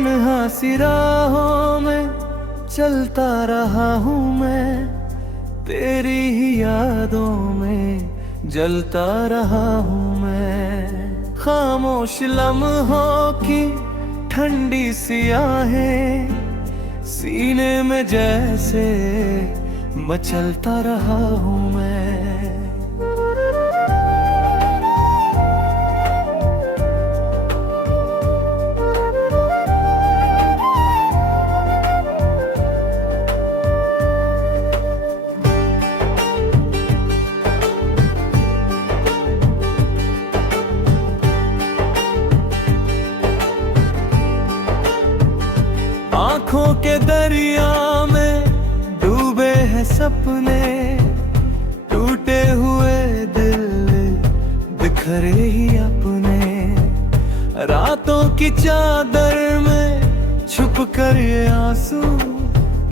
तन्हा सी राहों में चलता रहा हूँ मैं, तेरी ही यादों में जलता रहा हूँ मैं। खामोश लम्हों की ठंडी सी आहें सीने में जैसे मचलता रहा हूँ मैं। आँखों के दरिया में डूबे हैं सपने, टूटे हुए दिल बिखरे ही अपने। रातों की चादर में छुप कर ये आंसू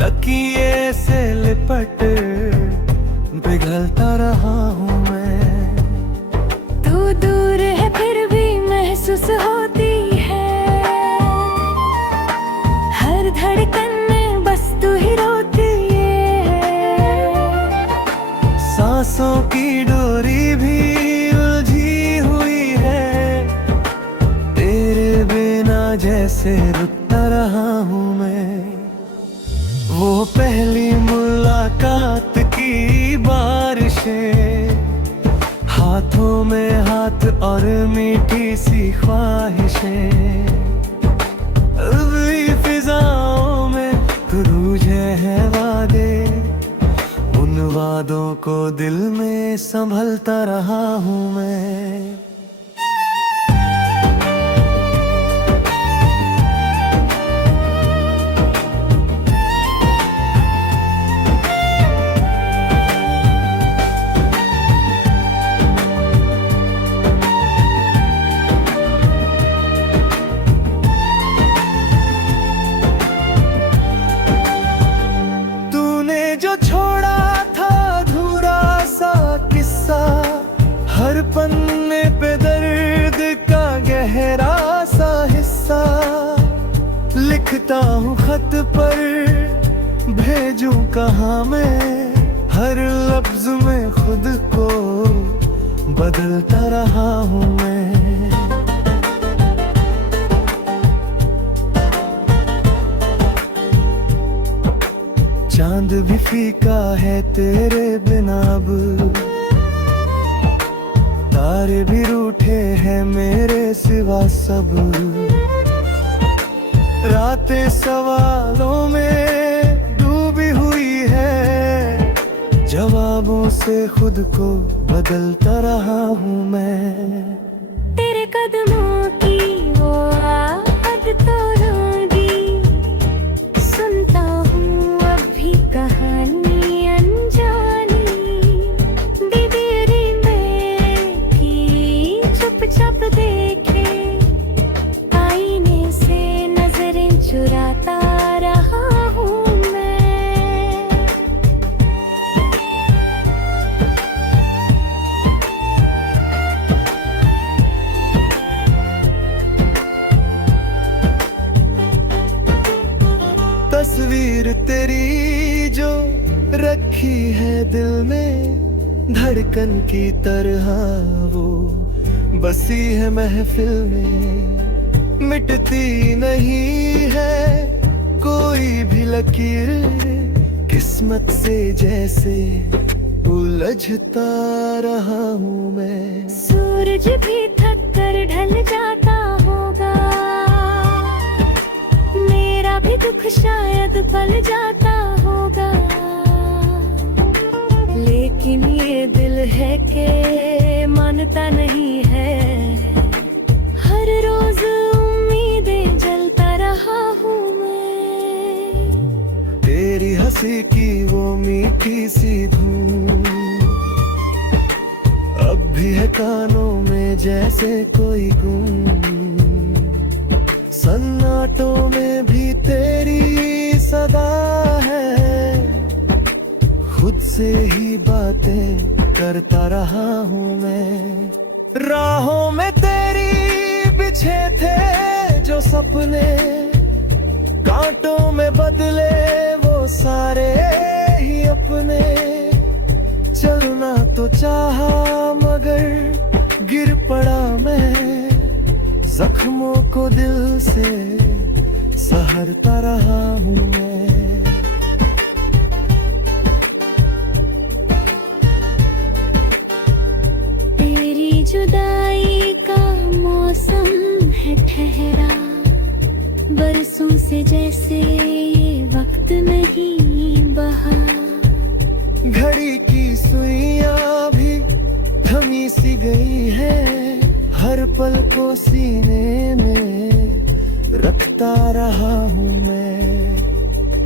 तकिए से लिपट पिघलता रहा हूँ मैं। तू दूर है फिर भी महसूस होती है, हर धड़कन में बस तू ही रोती है। सांसों की डोरी भी उलझी हुई है, तेरे बिना जैसे रुकता रहा हूँ मैं। वो पहली मुलाकात की बारिशें, हाथों में हाथ और मीठी सी ख्वाहिशें, अभी फिजाओं में गूंजे हैं वादे, उन वादों को दिल में संभलता रहा हूँ मैं। जो छोड़ा था अधूरा सा किस्सा, हर पन्ने पे दर्द का गहरा सा हिस्सा, लिखता हूँ खत पर भेजूं कहाँ मैं, हर लफ्ज में खुद को बदलता रहा हूँ मैं। चांद भी फीका है तेरे बिना अब, तारे भी रूठे हैं मेरे सिवा सब। रातें सवालों में डूबी हुई है, जवाबों से खुद को बदलता रहा हूँ मैं। तेरे कदमों की वो आहट तो रोगी, सुनता हूँ अब भी कहानी अनजानी। दीदी में की चुपचाप देखे, आईने से नजरें चुराता रहा हूँ मैं। तस्वीर तेरी जो रखी है दिल में, धड़कन की तरह वो बसी है महफिल में। मिटती नहीं है कोई भी लकीर, किस्मत से जैसे उलझता रहा हूँ मैं। सूरज भी थक कर ढल जाता होगा, मेरा भी दुख शायद पल जाता होगा, लेकिन ये दिल है कि मानता नहीं है। हर रोज उम्मीदें जलता रहा हूँ मैं। तेरी हंसी की वो मीठी सी धूम अब भी है कानों में जैसे कोई गूंज। सन्नाटों में भी तेरी सदा है, खुद से ही बातें करता रहा हूँ मैं। राहों में तेरी बिछे थे जो सपने, कांटों में बदले वो सारे ही अपने। चलना तो चाहा मगर गिर पड़ा मैं, जख्मों को दिल से सहरता रहा हूँ मैं। तेरी जुदाई का मौसम है ठहरा, बरसों से जैसे ये वक्त नहीं बहा। घड़ी की सुइयां भी थमी सी गई है, हर पल को सीने में रखता रहा हूँ मैं।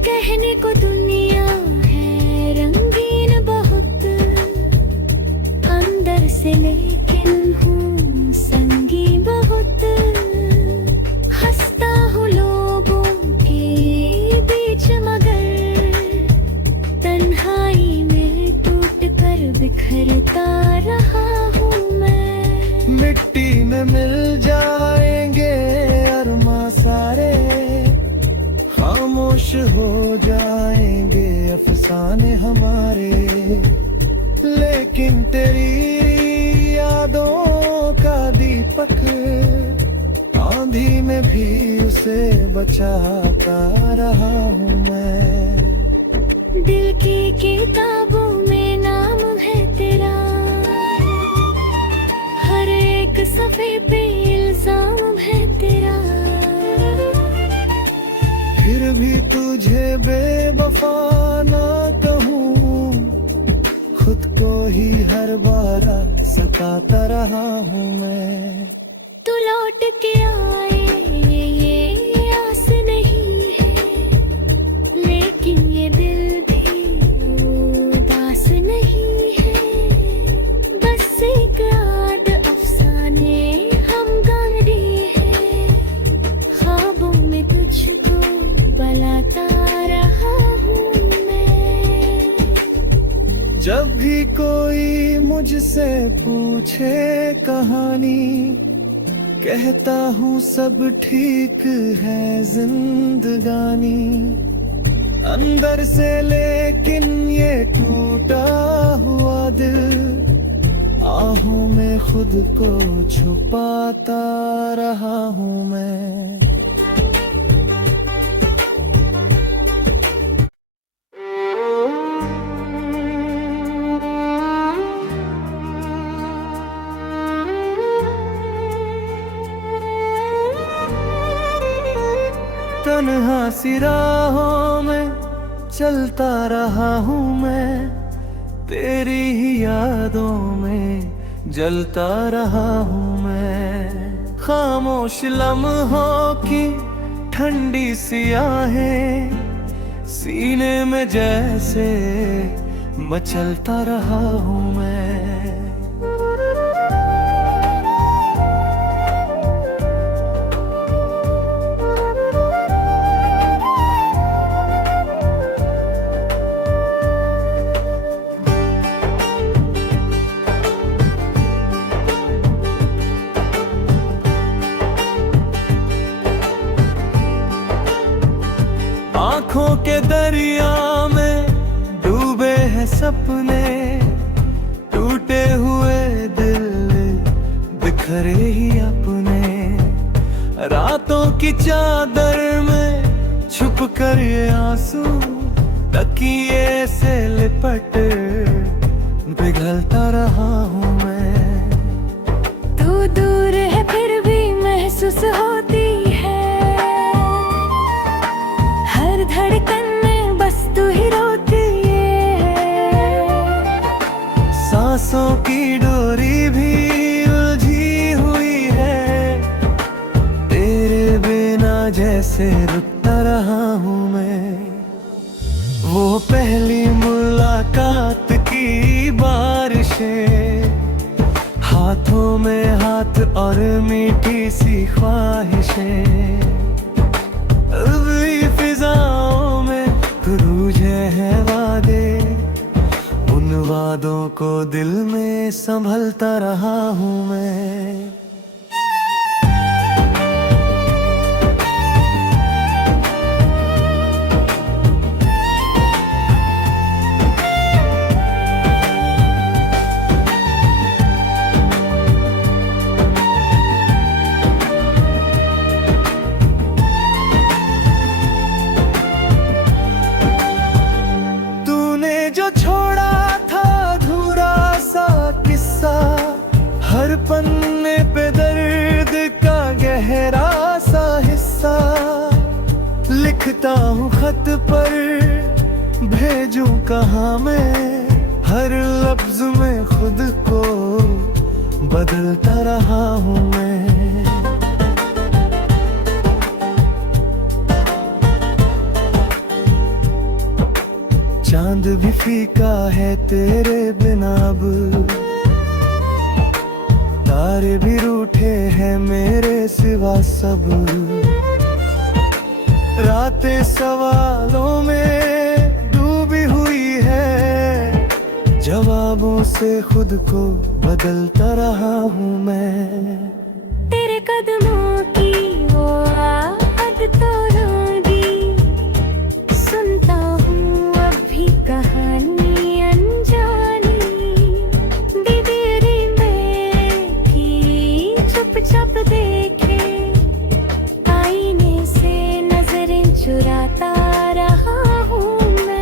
कहने को दुनिया है रंगीन बहुत, अंदर से लेकिन हूँ संगी बहुत। हंसता हूँ लोगों के बीच मगर तन्हाई में टूट कर बिखरता रहा हूँ मैं। मिट्टी में मिल जाएंगे अरमा सारे, खामोश हो जाएंगे अफसाने हमारे। लेकिन तेरी यादों का दीपक आंधी में भी उसे बचाता रहा हूँ मैं। दिल की किताबों में नाम है तेरा, हर एक सफ़े पे इल्जाम है तेरा। फिर भी तुझे बेवफा ना कहूँ, खुद को ही हर बार सताता रहा हूँ मैं। तू लौट के आए ये आस नहीं है, लेकिन ये दिल भी उदास नहीं है। बस एक याद अफसाने हम गाड़ी है, ख्वाबों में तुझको बलाता रहा हूँ मैं। जब भी कोई मुझसे पूछे कहानी, कहता हूँ सब ठीक है जिंदगानी। अंदर से लेकिन ये टूटा हुआ दिल, आहों में खुद को छुपाता रहा हूँ मैं। तन्हा सी राहों में चलता रहा हूँ मैं, तेरी ही यादों में जलता रहा हूँ मैं। खामोश लम्हों की ठंडी सी आहें सीने में जैसे मचलता रहा हूँ मैं। आँखों के दरिया में डूबे हैं सपने, टूटे हुए दिल बिखरे ही अपने। रातों की चादर में छुप कर ये आंसू तकिए से लिपट पिघलता रहा हूँ मैं। तू दूर है फिर भी महसूस होती है, हर धड़कन में बस तू ही रोती है। सांसों की डोरी भी उलझी हुई है, तेरे बिना जैसे रुकता रहा हूँ मैं। वो पहली मुलाकात की बारिशें, हाथों में हाथ और मीठी सी ख्वाहिशें। अभी फिजाओं में गूंजे हैं वादे, उन वादों को दिल में संभलता रहा हूँ मैं। भेजूं कहाँ मैं, हर लफ्ज में खुद को बदलता रहा हूँ मैं। चांद भी फीका है तेरे बिना अब, तारे भी रूठे हैं मेरे सिवा सब। रातें सवालों में डूबी हुई है, जवाबों से खुद को बदलता रहा हूँ मैं। तेरे कदमों की वो आदतों रोगी, सुनता हूँ अब भी कहानी अनजानी। दीवारी में की चुपचाप देखे, आईने से नजरें चुराता रहा हूँ मैं।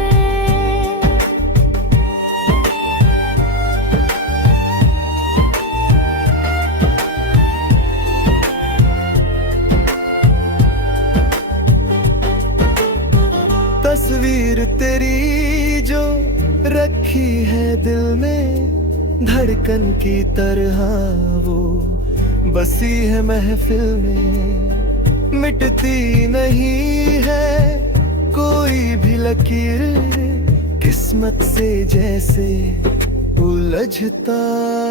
तस्वीर तेरी जो रखी है दिल में, धड़कन की तरह वो बसी है महफिल में। मिटती नहीं है कोई भी लकीर, किस्मत से जैसे उलझता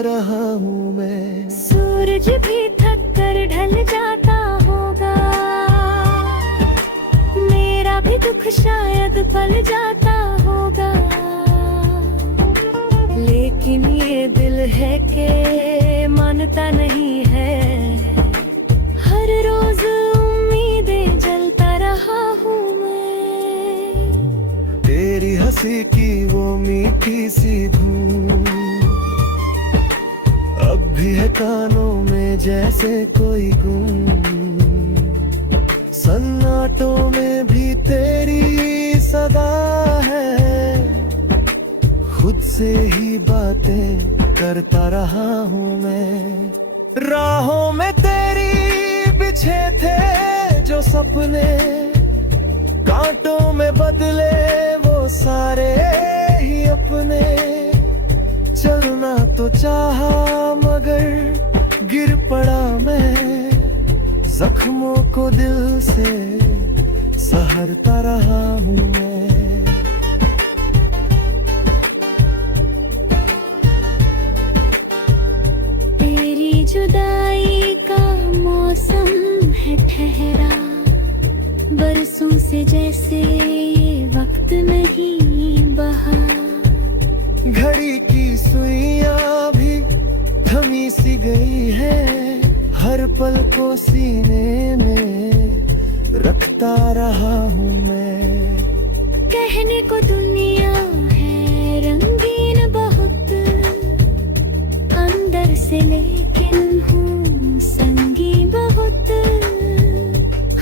रहा हूँ मैं। सूरज भी थक कर ढल जाता होगा, मेरा भी दुख शायद पल जाता होगा। लेकिन ये दिल है कि मानता नहीं है, हर रोज उम्मीदें जलता रहा हूँ मैं। तेरी हंसी की वो मीठी सी धूम अब भी है कानों में जैसे कोई गूंज। सन्नाटों में भी तेरी सदा है, खुद से ही बातें करता रहा हूँ मैं। राहों में तेरी बिछे थे जो सपने, कांटों में बदले वो सारे ही अपने। चलना तो चाहा मगर गिर पड़ा मैं, जख्मों को दिल से सहरता रहा हूँ मैं। तेरी जुदाई का मौसम है ठहरा, बरसों से जैसे ये वक्त नहीं बहा। घड़ी की सुइयां भी थमी सी गई है, हर पल को सीने में रखता रहा हूँ मैं। कहने को दुनिया है रंगीन बहुत, अंदर से लेकिन हूँ संगी बहुत।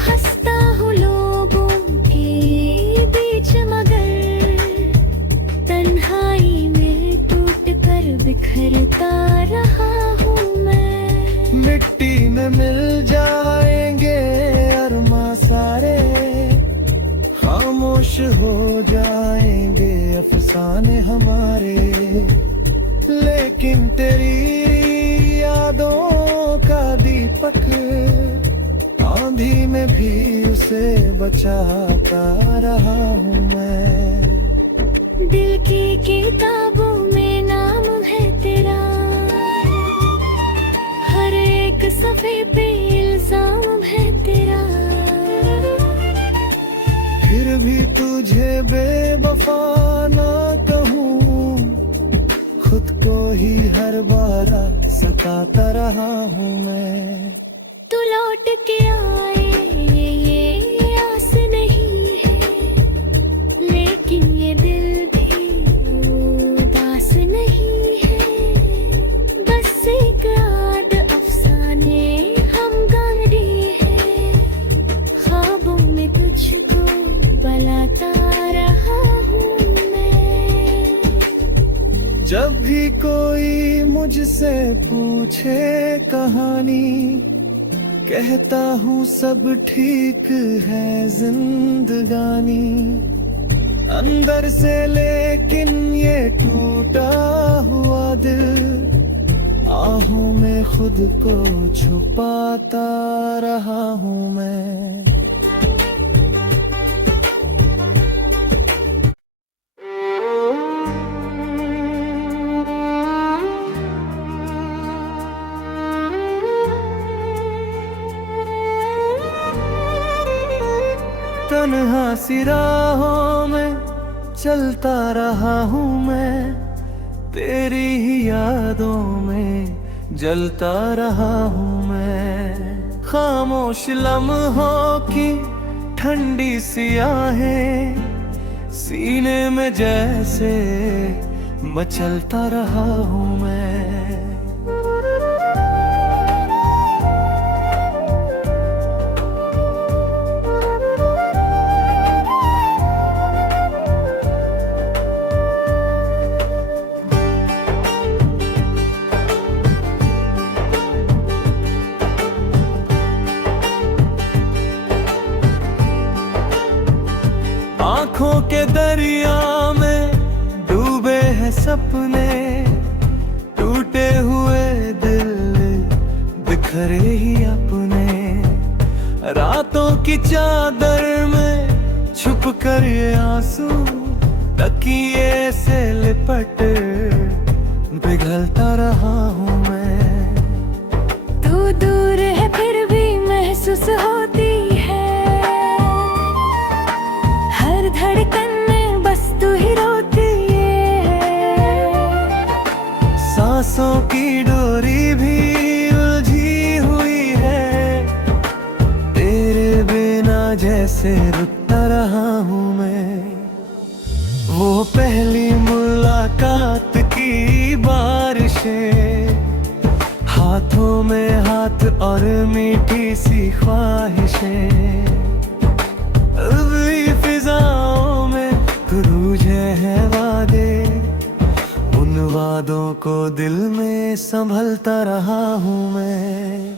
हंसता हूँ लोगों के बीच मगर, तन्हाई में टूट कर बिखरता रहा हूँ मैं। मिट्टी में मिल जाएंगे अरमा सारे, खामोश हो जाएंगे अफसाने हमारे। लेकिन तेरी यादों का दीपक आंधी में भी उसे बचाता रहा हूँ मैं। दिल की किताबों में नाम है तेरा, हर एक सफ़े पे इल्जाम है तेरा। फिर भी तुझे बेवफा ना कहूँ, खुद को ही हर बार सताता रहा हूँ मैं। तू लौट के आए ये आस नहीं है, लेकिन ये दिल भी उदास नहीं है। बस एक याद अफसाने हम गाड़ी है, ख्वाबों में तुझको बलाता रहा हूँ मैं। जब भी कोई मुझसे पूछे कहानी, कहता हूँ सब ठीक है जिंदगानी। अंदर से लेकिन ये टूटा हुआ दिल, आहों में खुद को छुपाता रहा हूँ मैं। तन्हा सी राहों में चलता रहा हूँ मैं, तेरी ही यादों में जलता रहा हूँ मैं। खामोश लम्हों की ठंडी सी आहें सीने में जैसे मचलता रहा हूँ मैं। आँखों के दरिया में डूबे हैं सपने, टूटे हुए दिल बिखरे ही अपने। रातों की चादर में छुप कर ये आंसू तकिए से लिपट पिघलता रहा हूँ मैं। तू दूर है फिर भी महसूस होती है, हर धड़कन में बस तू ही रोती है। सांसों की डोरी भी उलझी हुई है, तेरे बिना जैसे रुकता रहा हूँ मैं। वो पहली मुलाकात की बारिशें, हाथों में हाथ और मीठी सी ख्वाहिशें, अभी फिजाओं में गूंजे हैं वादे, उन वादों को दिल में संभलता रहा हूँ मैं।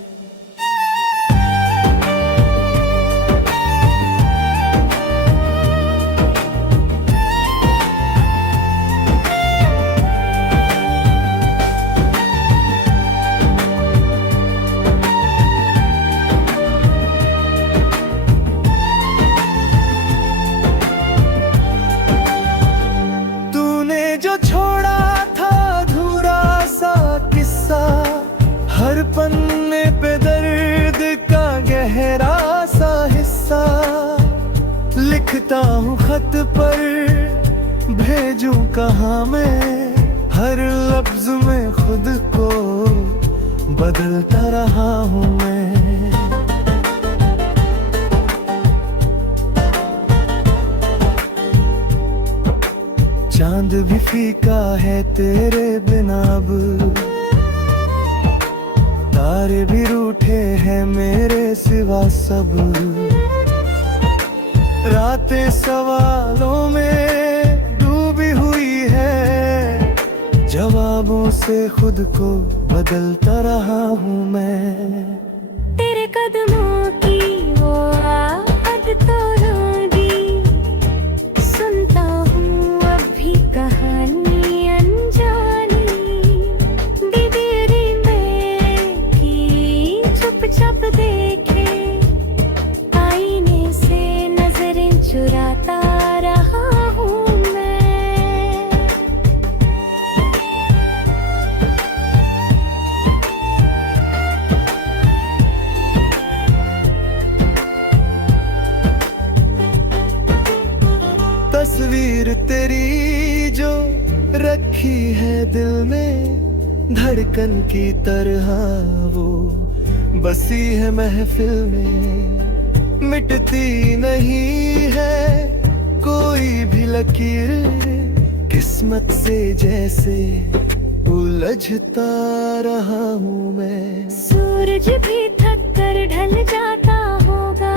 जो छोड़ा था अधूरा सा किस्सा, हर पन्ने पे दर्द का गहरा सा हिस्सा, लिखता हूँ खत पर भेजूं कहाँ मैं, हर लफ्ज में खुद को बदलता रहा हूँ मैं। चांद भी फीका है तेरे बिना अब, तारे भी रूठे हैं मेरे सिवा सब। रातें सवालों में डूबी हुई है, जवाबों से खुद को बदलता रहा हूँ मैं। तेरे कदमों की वो आहट तो रोगी, सुनता हूँ अभी कहानी अनजानी, दीदी में की चुप-चाप देखे, आईने से नजरें चुराता रहा हूँ मैं। तस्वीर तेरी जो रखी है दिल में, धड़कन की तरह वो बसी है महफिल में, मिटती नहीं है कोई भी लकीर, किस्मत से जैसे उलझता रहा हूँ मैं। सूरज भी थक कर ढल जाता होगा,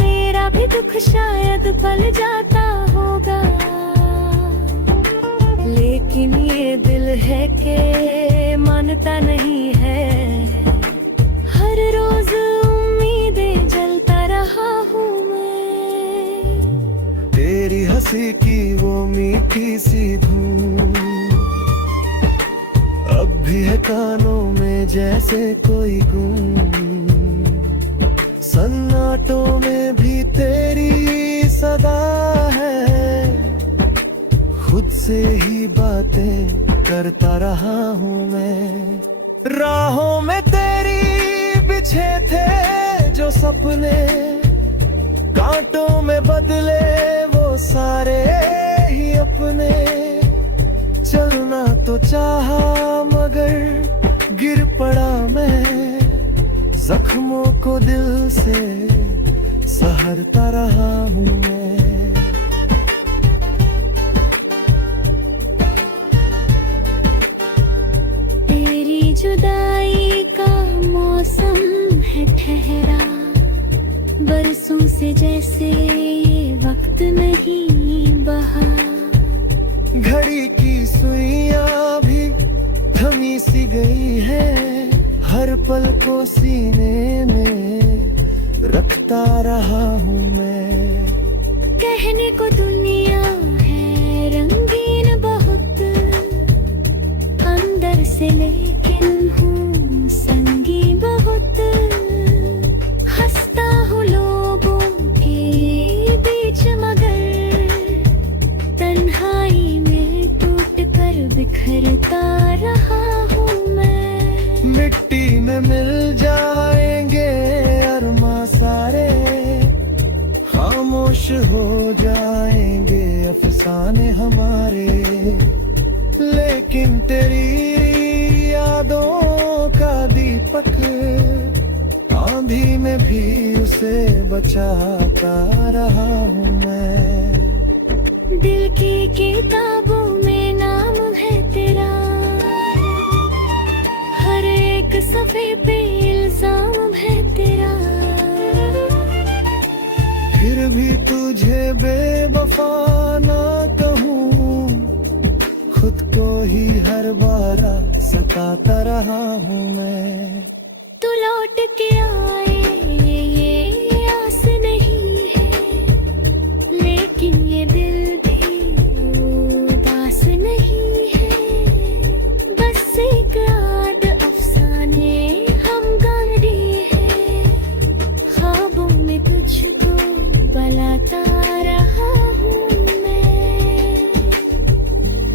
मेरा भी दुख शायद पल जाता होगा, लेकिन ये दिल है के मानता नहीं है, हर रोज उम्मीदें जलता रहा हूँ मैं। हंसी की वो मीठी सी धूम अब भी है कानों में जैसे कोई गूंज। सन्नाटों में भी तेरी सदा है, खुद से ही बातें करता रहा हूँ मैं। राहों में तेरी बिछे थे जो सपने, कांटों में बदले वो सारे ही अपने। चलना तो चाहा मगर गिर पड़ा मैं, जख्मों को दिल से सहरता रहा हूँ मैं। तेरी जुदाई का मौसम है ठहरा, बरसों से जैसे ये वक्त नहीं बहा। घड़ी की सुइयां भी थमी सी गई है, हर पल को सीने में रखता रहा हूँ मैं। कहने को दुनिया है रंगीन बहुत, अंदर से लेकिन हूँ संगी बहुत। हंसता हूँ लोगों के बीच मगर तन्हाई में टूट कर बिखरता रहा हूँ मैं। मिट्टी में मिल जाएंगे अरमा सारे, खामोश हो जाएंगे अफसाने हमारे। लेकिन तेरी यादों का दीपक आंधी में भी उसे बचाता रहा हूँ मैं। दिल की किताबों में नाम है तेरा, हर एक सफ़े पे इल्जाम है तेरा। फिर भी तुझे बेवफा ना कहूँ, खुद को ही हर बार सताता रहा हूँ मैं। तू लौट के आए ये आस नहीं है, लेकिन ये दिल भी उदास नहीं है। बस एक याद अफसाने हम गाड़ी है, ख्वाबों में तुझको बलाता रहा हूँ मैं।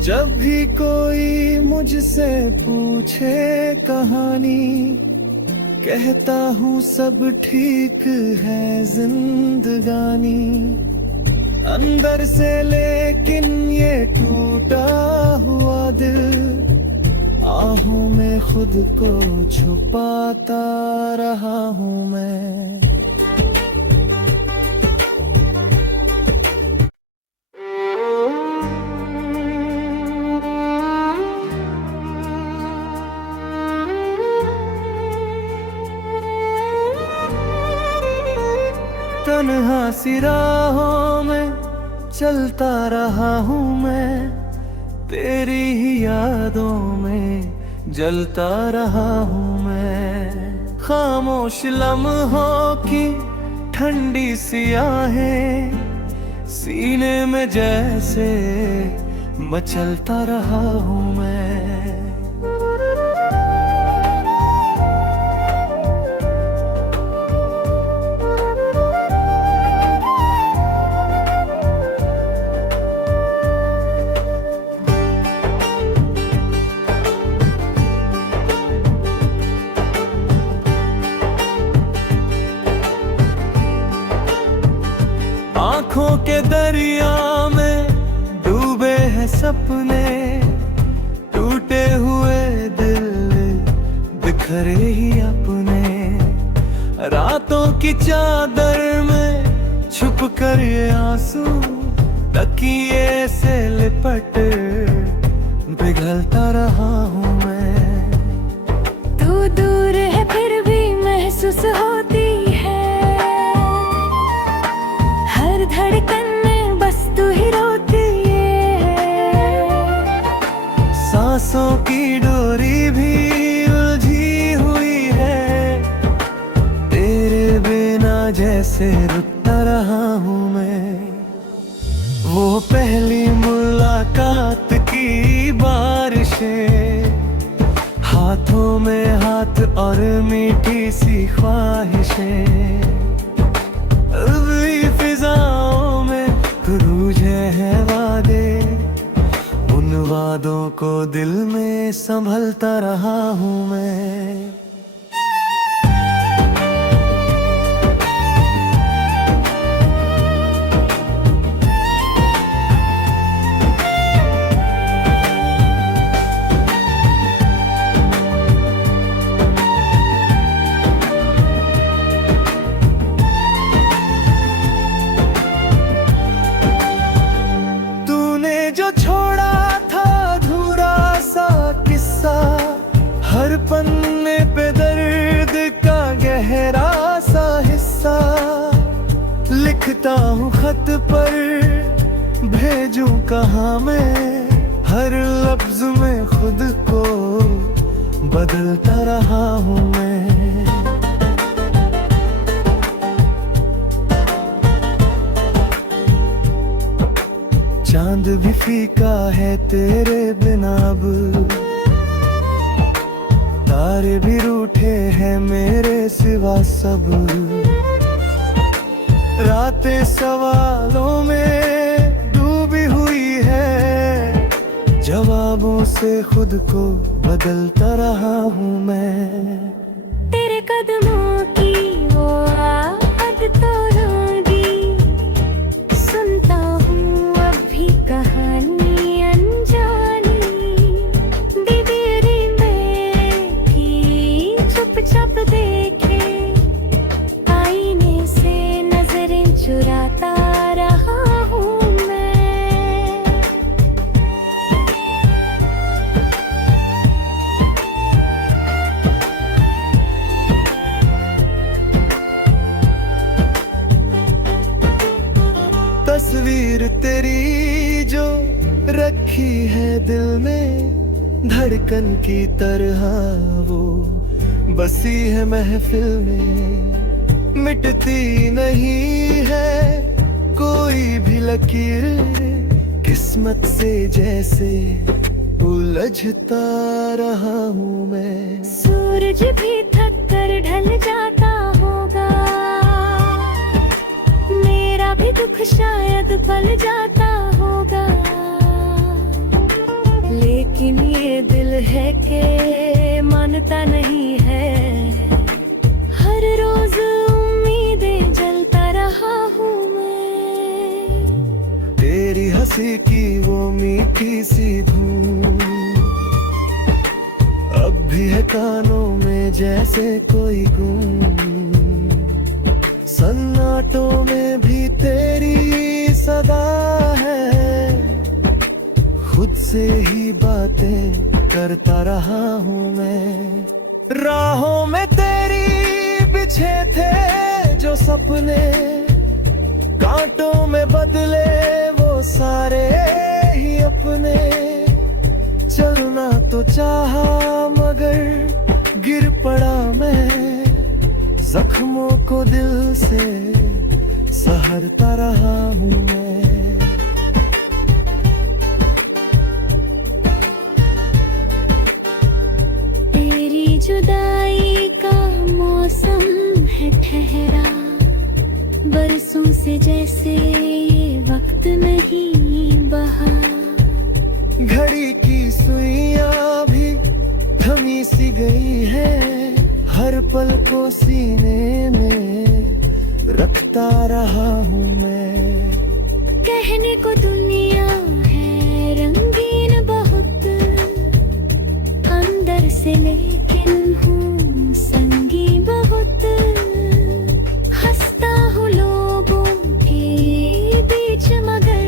जब भी कोई मुझसे पूछे कहानी, कहता हूँ सब ठीक है जिंदगानी। अंदर से लेकिन ये टूटा हुआ दिल, आहों में खुद को छुपाता रहा हूँ मैं। तन्हा सी राहों में चलता रहा हूँ मैं, तेरी ही यादों में जलता रहा हूँ मैं। खामोश लम्हों की ठंडी सी आहें सीने में जैसे मचलता रहा हूँ मैं। आँखों के दरिया में डूबे हैं सपने, टूटे हुए दिल बिखरे ही अपने। रातों की चादर में छुप कर ये आंसू तकिए से लिपट पिघलता रहा हूँ मैं। तू दूर है फिर भी महसूस होती है, हर धड़कन में बस तू ही रोती है। सांसों की डोरी भी उलझी हुई है, तेरे बिना जैसे रुकता रहा हूँ मैं। वो पहली मुलाकात की बारिशें, हाथों में हाथ और मीठी सी ख्वाहिशें, अभी फिजाओं में गूंजे हैं वादे, उन वादों को दिल में संभलता रहा हूँ मैं। जो छोड़ा था अधूरा सा किस्सा, हर पन्ने पे दर्द का गहरा सा हिस्सा, लिखता हूँ खत पर भेजूं कहाँ मैं, हर लफ्ज में खुद को बदलता रहा हूँ मैं। चांद भी फीका है तेरे बिना अब, तारे भी रूठे हैं मेरे सिवा सब, रातें सवालों में डूबी हुई है, जवाबों से खुद को बदलता रहा हूँ मैं। तेरे कदमों की वो आहट तो रोगी, सुनता हूँ अब भी कहानी अनजानी, दीवारी में भी चुप-चाप देखे, आईने से नजरें चुराता रहा हूँ मैं। तस्वीर तेरी जो रखी है दिल में, धड़कन की तरह वो बसी है महफिल में, मिटती नहीं है कोई भी लकीर, किस्मत से जैसे उलझता रहा हूँ मैं। सूरज भी थक कर ढल जाता होगा, मेरा भी दुख शायद पल जाता होगा, लेकिन ये दिल है कि मानता नहीं है, हर रोज उम्मीदें जलता रहा हूँ मैं। तेरी हंसी की वो मीठी सी धूम अब भी है कानों में जैसे कोई गूंज, सन्नाटों में भी तेरी सदा है, खुद से ही बातें करता रहा हूँ मैं। राहों में तेरी बिछे थे जो सपने, कांटों में बदले वो सारे ही अपने, चलना तो चाहा मगर गिर पड़ा मैं, जख्मों को दिल से सहरता रहा हूँ मैं। तेरी जुदाई का मौसम है ठहरा, बरसों से जैसे ये वक्त नहीं बहा, घड़ी की सुइयां भी थमी सी गई है, हर पल को सीने में रखता रहा हूँ मैं। कहने को दुनिया है रंगीन बहुत, अंदर से लेकिन हूँ संगी बहुत, हंसता हूँ लोगों के बीच मगर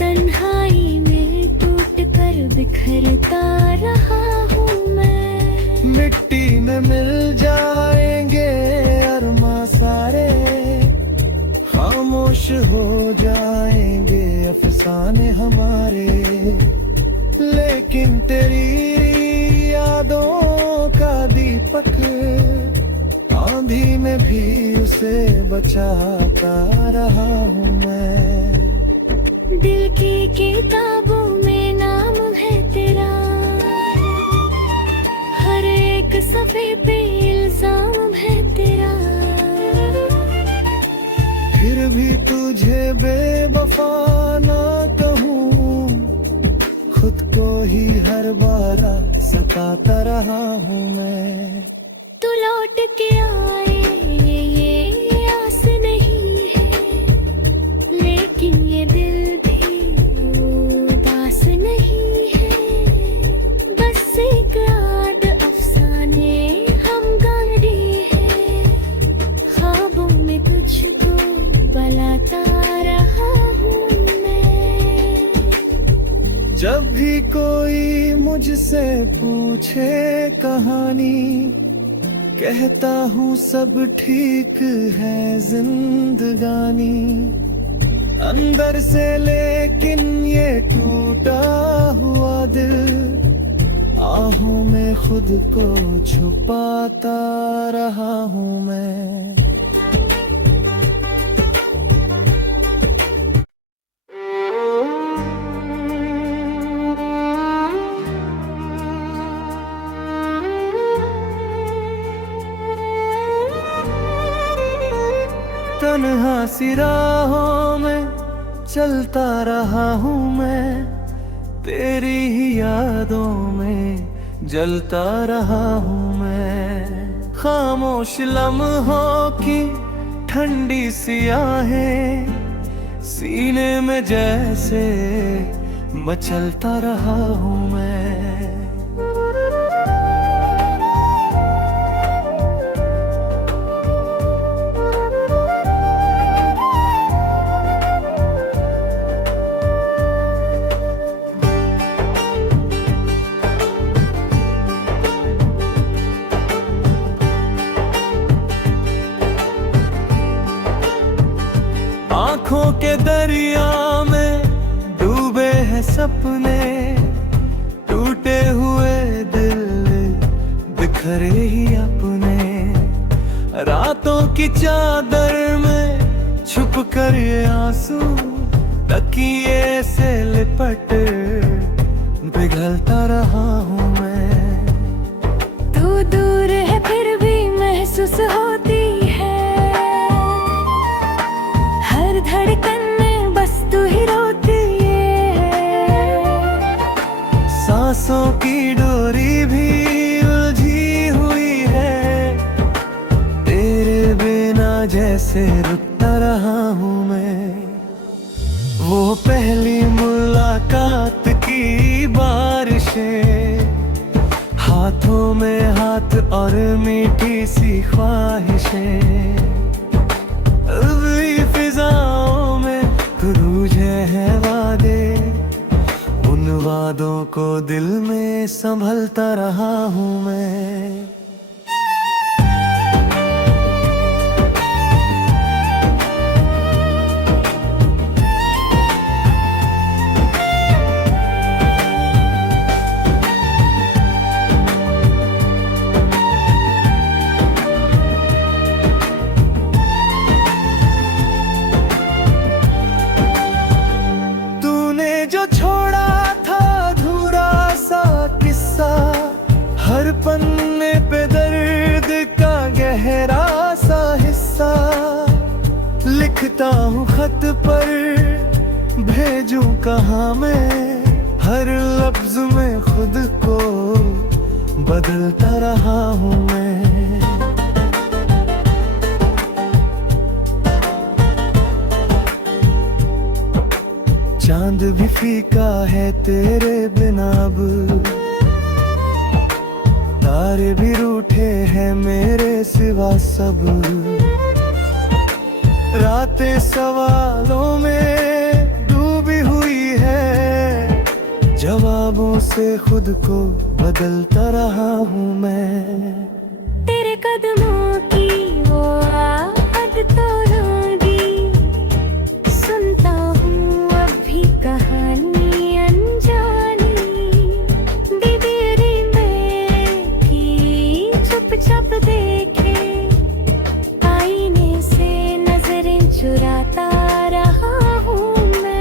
तन्हाई में टूट कर बिखरता रहा हूँ मैं। मिट्टी में मिल जाएंगे अरमा सारे, खामोश हो जाएंगे अफसाने हमारे, लेकिन तेरी यादों का दीपक आंधी में भी उसे बचाता रहा हूँ मैं। बेवफा ना कहूँ, खुद को ही हर बार सताता रहा हूँ मैं। तू लौट के आए ये आस नहीं है, लेकिन ये दिल भी उदास नहीं है। बस एक याद अफसाने हम गाड़ी है, ख्वाबों में तुझको बलाता रहा हूँ मैं। जब भी कोई मुझसे पूछे कहानी, कहता हूँ सब ठीक है जिंदगानी। अंदर से लेकिन ये टूटा हुआ दिल, आहों में खुद को छुपाता रहा हूँ मैं। तन्हा सी राहों में चलता रहा हूँ मैं, तेरी ही यादों में जलता रहा हूँ मैं। खामोश लम्हों की ठंडी सी आहें सीने में जैसे मचलता रहा हूँ मैं। आँखों के दरिया में डूबे हैं सपने, टूटे हुए दिल बिखरे ही अपने। रातों की चादर में छुप कर ये आंसू तकिए से लिपट पिघलता रहा हूँ मैं। तू दूर है फिर भी महसूस होती है, हर धड़कन में बस तू ही रोती है। सांसों की डोरी भी उलझी हुई है, तेरे बिना जैसे रुकता रहा हूँ मैं। वो पहली मुलाकात की बारिशें, हाथों में हाथ और मीठी सी ख्वाहिशें, अभी फिजाओं में गूंजे हैं वादे। उन वादों को दिल में संभलता रहा हूँ मैं। जो छोड़ा था अधूरा सा किस्सा, हर पन्ने पे दर्द का गहरा सा हिस्सा। लिखता हूँ खत पर भेजूं कहाँ मैं, हर लफ्ज में खुद को बदलता रहा हूँ मैं। चांद भी फीका है तेरे बिना अब, तारे भी रूठे हैं मेरे सिवा सब। रातें सवालों में डूबी हुई है, जवाबों से खुद को बदलता रहा हूँ मैं। तेरे कदमों की वो आहट तो लगी, सुनता हूँ अब भी कहानी अनजानी। दीवारी में भी चुप-चाप देखे, आईने से नजरें चुराता रहा हूँ मैं।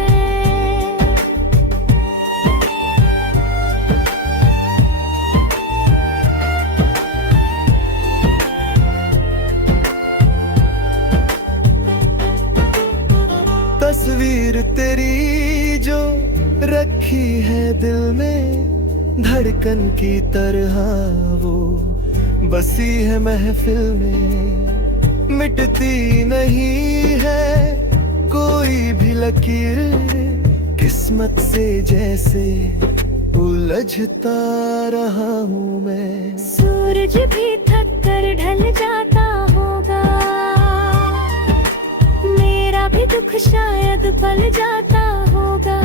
तेरी जो रखी है दिल में, धड़कन की तरह वो बसी है महफिल में। मिटती नहीं है कोई भी लकीर, किस्मत से जैसे उलझता रहा हूँ मैं। सूरज भी थक कर ढल जाता होगा, मेरा भी दुख शायद पल जाता होगा,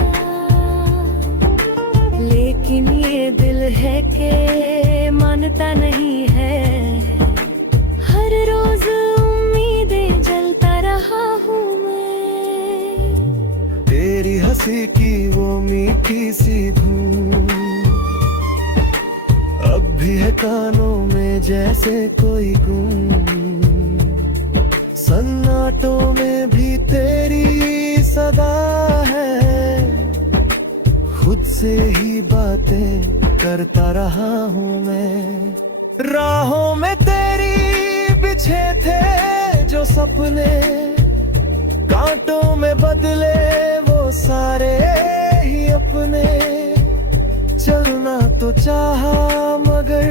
लेकिन ये दिल है कि मानता नहीं है। हर रोज उम्मीदें जलता रहा हूँ मैं। तेरी हंसी की वो मीठी सी धूम अब भी है कानों में जैसे कोई गूंज। सन्नाटों में भी तेरी सदा है, खुद से ही बातें करता रहा हूँ मैं। राहों में तेरी बिछे थे जो सपने, कांटों में बदले वो सारे ही अपने। चलना तो चाहा मगर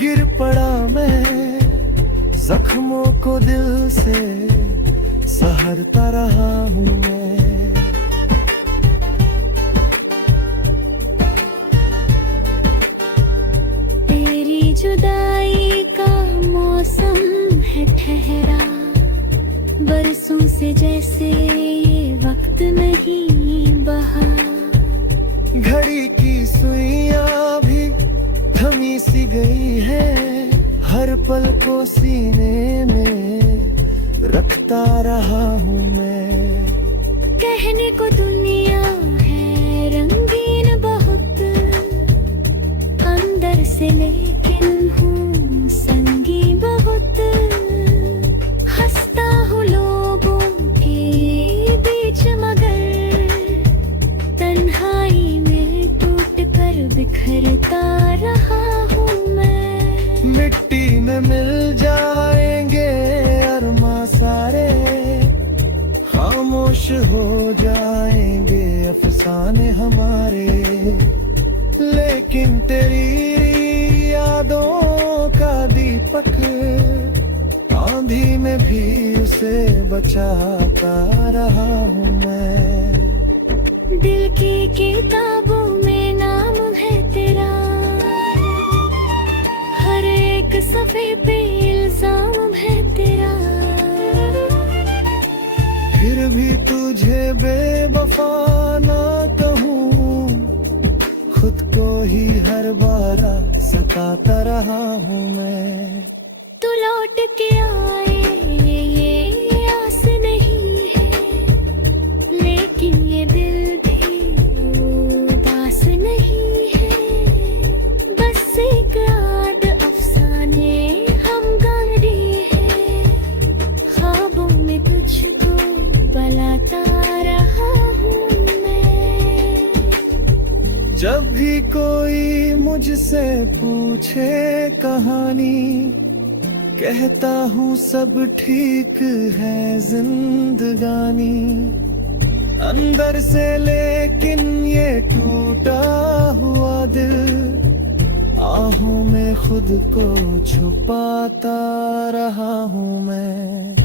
गिर पड़ा मैं, जख्मों को दिल से सहरता रहा हूँ मैं। तेरी जुदाई का मौसम है ठहरा, बरसों से जैसे ये वक्त नहीं बहा। घड़ी की सुइयां भी थमी सी गई है, हर पल को सीने में रखता रहा हूँ मैं। कहने को दुनिया है रंगीन बहुत, अंदर से लेकिन हूँ संगीन बहुत। हंसता हूँ लोगों के बीच मगर तन्हाई में टूट कर बिखरता रहा हूँ मैं। मिट्टी में मिल जाएंगे अरमा सारे, खामोश हो जाएंगे अफसाने हमारे। लेकिन तेरी यादों का दीपक आंधी में भी उसे बचाता रहा हूँ मैं। दिल की किताबों में नाम है तेरा, हर एक सफ़े पे इल्जाम है तेरा। फिर भी तुझे बेवफा ना कहूँ, खुद को ही हर बार सताता रहा हूँ मैं। तू लौट के आए ये आस नहीं है, लेकिन ये दिल भी उदास नहीं है। बस एक याद अफसाने हम गा रहे हैं, ख्वाबों में तुझको बुलाता रहा हूँ मैं। जब भी कोई मुझसे पूछे कहानी, कहता हूँ सब ठीक है जिंदगानी। अंदर से लेकिन ये टूटा हुआ दिल, आहों में खुद को छुपाता रहा हूँ मैं।